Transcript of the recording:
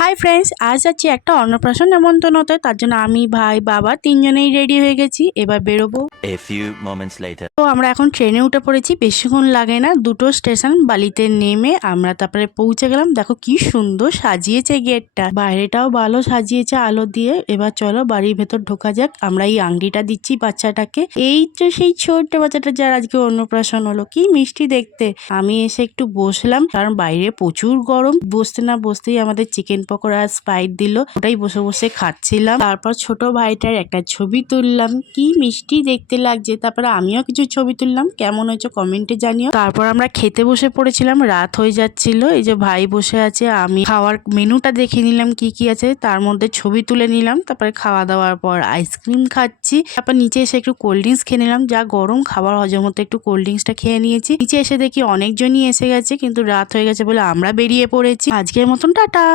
Hi friends, আজ যাচ্ছি একটা অন্নপ্রাশন নেমন্তন্নতে। তার জন্য আমি, ভাই, বাবা তিনজনেই রেডি হয়ে গেছি। এবার বেরোবো। A few moments later. তো আমরা এখন ট্রেনে উঠে পড়েছি, বেশিক্ষণ লাগে না। দুটো স্টেশন বালিতে নেমে আমরা তারপরে পৌঁছে গেলাম। দেখো কি সুন্দর সাজিয়েছে গেটটা, বাইরেটাও ভালো সাজিয়েছে আলো দিয়ে। এবার চলো বাড়ির ভেতর ঢোকা যাক। আমরা এই আংটিটা দিচ্ছি বাচ্চাটাকে। এই তো সেই ছোট্ট বাচ্চাটা যার আজকে অন্নপ্রাশন হলো। কি মিষ্টি দেখতে। আমি এসে একটু বসলাম, কারণ বাইরে প্রচুর গরম। বসতে না বসতেই আমাদের চিকেন পকোড়া স্প্রাইট দিল, ওটাই বসে বসে খাচ্ছিলাম। তারপর ছোট ভাইটার একটা ছবি তুললাম, কি মিষ্টি দেখতে লাগছে। তারপরে আমিও কিছু ছবি তুললাম, কেমন হয়েছে কমেন্টে জানিও। তারপর আমরা খেতে বসে পড়েছিলাম, রাত হয়ে যাচ্ছিল। এই যে ভাই বসে আছে, আমি খাওয়ার মেনুটা দেখে নিলাম কি কি আছে, তার মধ্যে ছবি তুলে নিলাম। তারপরে খাওয়া দাওয়ার পর আইসক্রিম খাচ্ছি। তারপর নিচে এসে একটু কোল্ড ড্রিঙ্কস খেয়ে নিলাম, যা গরম খাবার হজম হতে একটু কোল্ড ড্রিঙ্কসটা খেয়ে নিয়েছি। নিচে এসে দেখি অনেকজনই এসে গেছে, কিন্তু রাত হয়ে গেছে বলে আমরা বেরিয়ে পড়েছি। আজকের মতন টাটা।